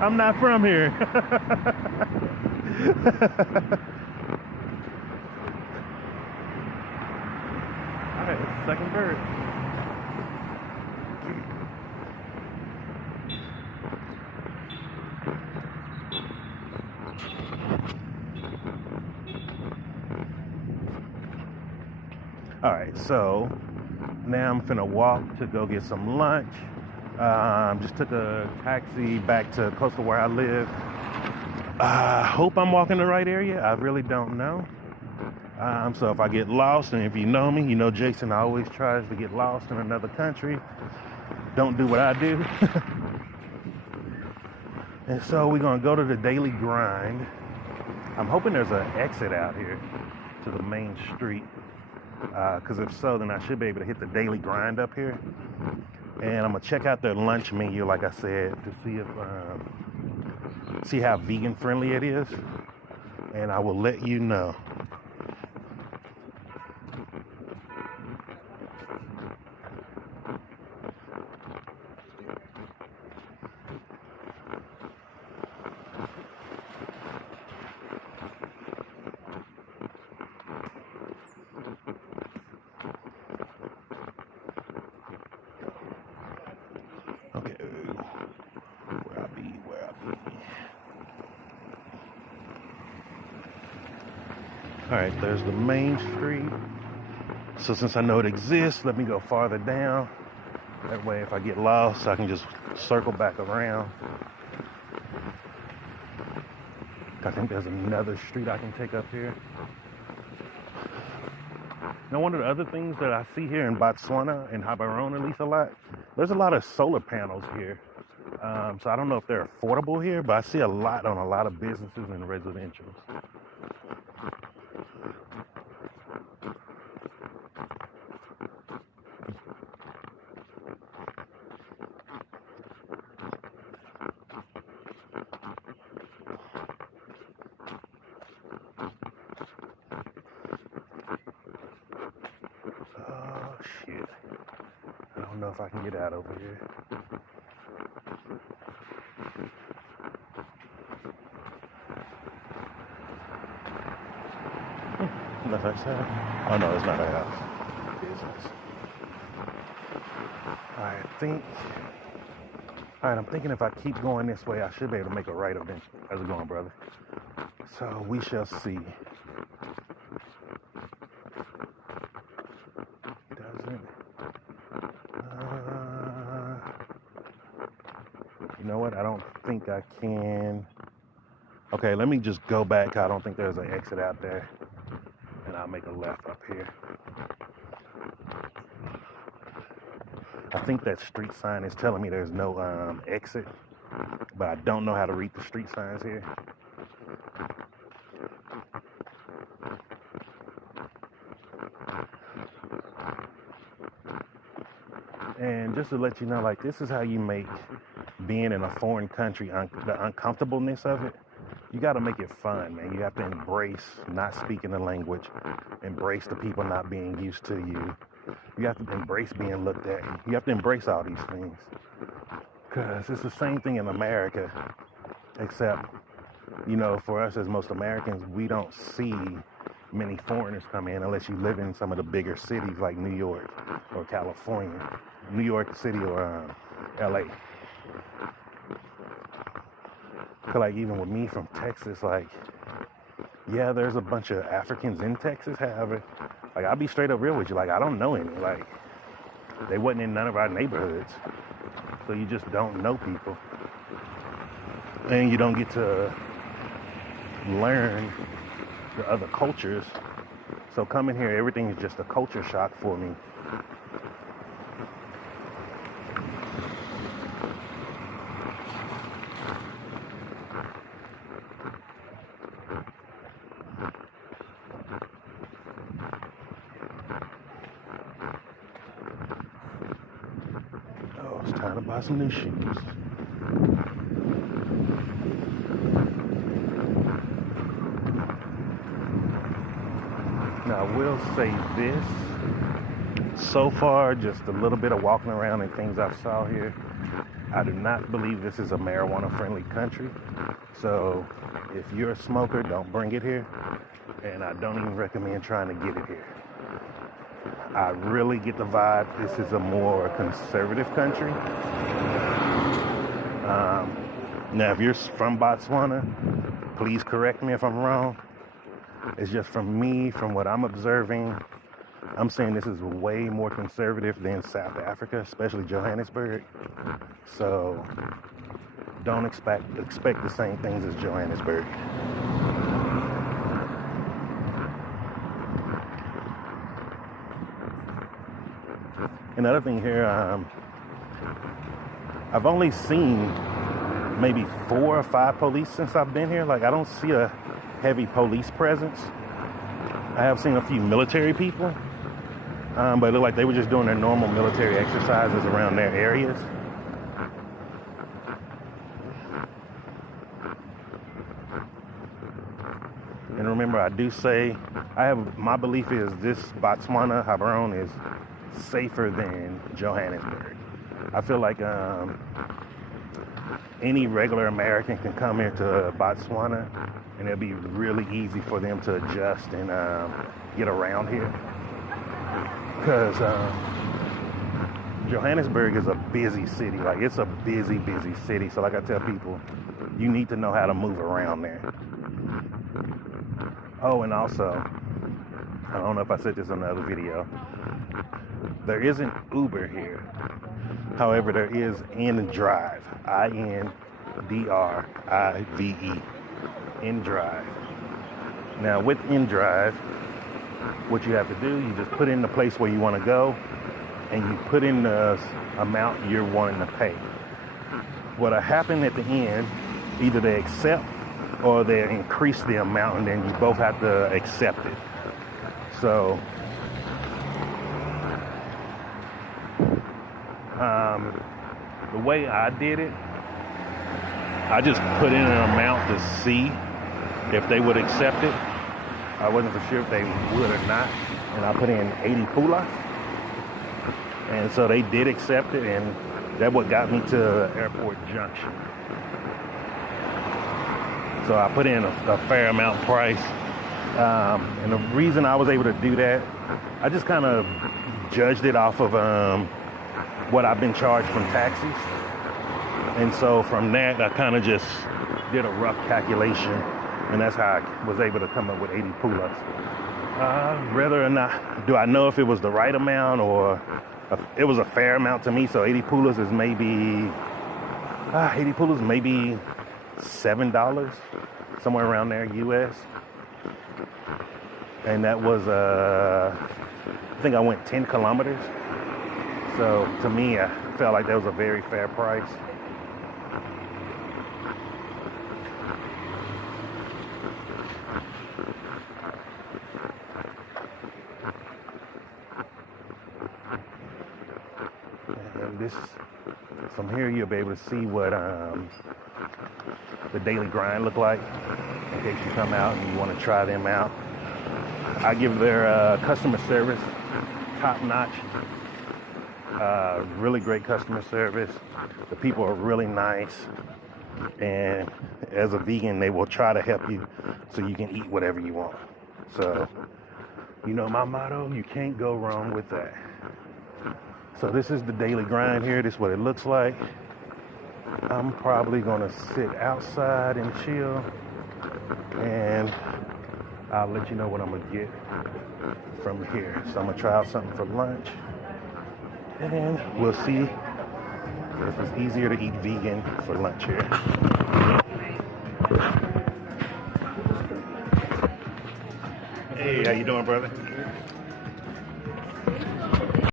I'm not from here. All right, second bird. All right, so now I'm finna walk to go get some lunch. Just took a taxi back to close to where I live. I hope I'm walking the right area. I really don't know. So if I get lost, and if you know me, you know Jason always tries to get lost in another country. Don't do what I do. And so we're gonna go to the Daily Grind. I'm hoping there's an exit out here to the main street. Because if so, then I should be able to hit the Daily Grind up here. And I'm gonna check out their lunch menu, like I said, to see if see how vegan friendly it is, and I will let you know. Okay, where I be? All right, there's the main street. So since I know it exists, let me go farther down. That way, if I get lost, I can just circle back around. I think there's another street I can take up here. Now, one of the other things that I see here in Botswana, in Gaborone at least a lot, there's a lot of solar panels here. So I don't know if they're affordable here, but I see a lot on a lot of businesses and residentials. Oh, shit. I don't know if I can get out over here. Unless I said, oh no, it's not a house. Business. I'm thinking if I keep going this way, I should be able to make a right eventually. How's it going, brother? So we shall see. You know what? I don't think I can. Okay, let me just go back. I don't think there's an exit out there. And I'll make a left up here. I think that street sign is telling me there's no exit. But I don't know how to read the street signs here. And just to let you know, like, this is how you make being in a foreign country, the uncomfortableness of it. You got to make it fun, man. You have to embrace not speaking the language, embrace the people not being used to you. You have to embrace being looked at. You have to embrace all these things. Because it's the same thing in America, except, you know, for us as most Americans, we don't see many foreigners come in unless you live in some of the bigger cities like New York or California, New York City or LA. Cause like even with me from Texas, like, yeah, there's a bunch of Africans in Texas. However, like, I'll be straight up real with you. Like, I don't know any. Like, they wasn't in none of our neighborhoods. So you just don't know people. And you don't get to learn the other cultures. So coming here, everything is just a culture shock for me. Oh, it's time to buy some new shoes. Now, I will say this. So far, just a little bit of walking around and things I saw here, I do not believe this is a marijuana-friendly country. So if you're a smoker, don't bring it here. And I don't even recommend trying to get it here. I really get the vibe this is a more conservative country. Now, if you're from Botswana, please correct me if I'm wrong. It's just from me, from what I'm observing, I'm saying this is way more conservative than South Africa, especially Johannesburg. So don't expect the same things as Johannesburg. Another thing here, I've only seen maybe 4 or 5 police since I've been here. Like, I don't see a heavy police presence. I have seen a few military people, but it looked like they were just doing their normal military exercises around their areas. And remember, I do say, my belief is this Botswana, Gaborone, is safer than Johannesburg. I feel like any regular American can come here to Botswana, and it'll be really easy for them to adjust and get around here. Because Johannesburg is a busy city. Like, it's a busy, busy city. So like I tell people, you need to know how to move around there. Oh, and also, I don't know if I said this in another video, there isn't Uber here. However, there is InDrive, INDRIVE, InDrive. Now, with InDrive, what you have to do, you just put in the place where you want to go, and you put in the amount you're wanting to pay. What'll happen at the end, either they accept or they increase the amount, and then you both have to accept it. So, the way I did it, I just put in an amount to see if they would accept it. I wasn't for sure if they would or not, and I put in 80 pula. And so they did accept it, and that's what got me to Airport Junction. So I put in a fair amount price. And the reason I was able to do that, I just kind of judged it off of what I've been charged from taxis. And so from that, I kind of just did a rough calculation, and that's how I was able to come up with 80 pulas. Whether or not, do I know if it was the right amount or it was a fair amount to me? So 80 pulas is maybe, $7, somewhere around there, US. And that was, I think I went 10 kilometers. So to me, I felt like that was a very fair price. And this, from here, you'll be able to see what the Daily Grind look like in case you come out and you want to try them out. I give their customer service top notch. Really great customer service. The people are really nice, and as a vegan, they will try to help you so you can eat whatever you want. So, you know my motto, you can't go wrong with that. So this is the Daily Grind here. This is what it looks like. I'm probably gonna sit outside and chill, and I'll let you know what I'm gonna get from here. So I'm gonna try out something for lunch, and we'll see if it's easier to eat vegan for lunch here. Hey, how you doing, brother?